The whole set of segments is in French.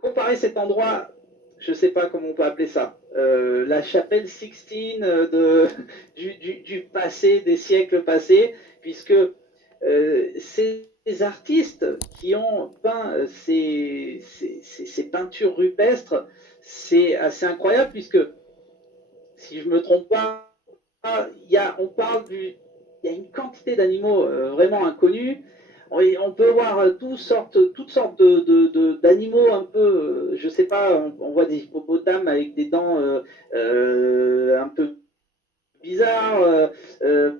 comparer cet endroit, je ne sais pas comment on peut appeler ça, la chapelle Sixtine du passé, des siècles passés, puisque ces artistes qui ont peint ces peintures rupestres, c'est assez incroyable, puisque si je ne me trompe pas, on parle il y a une quantité d'animaux vraiment inconnus. On peut voir toutes sortes d'animaux un peu, je sais pas, on voit des hippopotames avec des dents un peu bizarres, euh,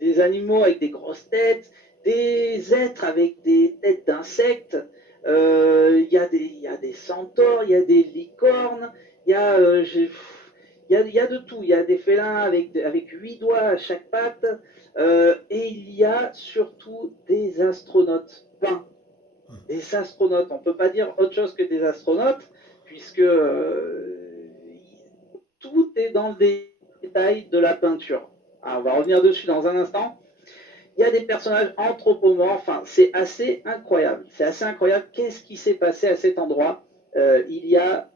des animaux avec des grosses têtes, des êtres avec des têtes d'insectes. Il y a des centaures, il y a des licornes, il y a, il y a de tout. Il y a des félins avec 8 doigts à chaque patte. Et il y a surtout des astronautes peints. Des astronautes. On ne peut pas dire autre chose que des astronautes, puisque tout est dans le détail de la peinture. Alors, on va revenir dessus dans un instant. Il y a des personnages anthropomorphes, enfin, c'est assez incroyable. C'est assez incroyable. Qu'est-ce qui s'est passé à cet endroit il y a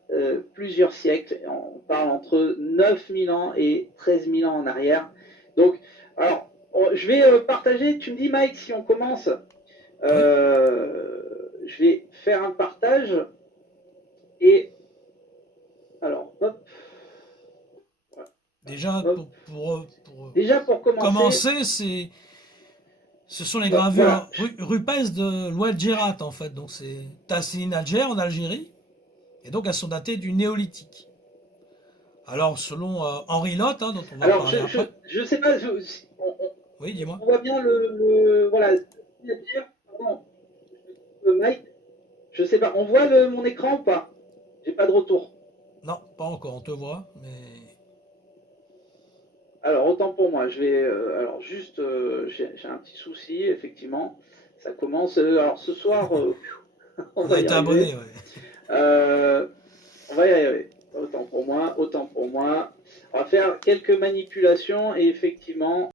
plusieurs siècles? On parle entre 9000 ans et 13 000 ans en arrière. Donc, alors, je vais partager. Tu me dis, Mike, si on commence, Oui. je vais faire un partage. Et alors, hop, voilà, Déjà, hop. pour Déjà pour commencer, commencer, ce sont les hop, gravures voilà. rupestres de l'Oued Gerrat, en fait. Donc, c'est Tassili Adjer, en Algérie. Et donc, elles sont datées du néolithique. Alors, selon Henri Lotte, hein, dont on va Alors, parler après. je sais pas, Oui, dis-moi. on voit bien voilà, pardon, Mike, je sais pas, on voit mon écran ou pas? J'ai pas de retour. Non, pas encore, on te voit, mais... Alors, autant pour moi, je vais, alors juste, j'ai un petit souci, effectivement. Ça commence, alors ce soir, on On a va y été abonné, arriver. ouais. Euh, on va y arriver. Autant pour moi, autant pour moi. On va faire quelques manipulations et effectivement,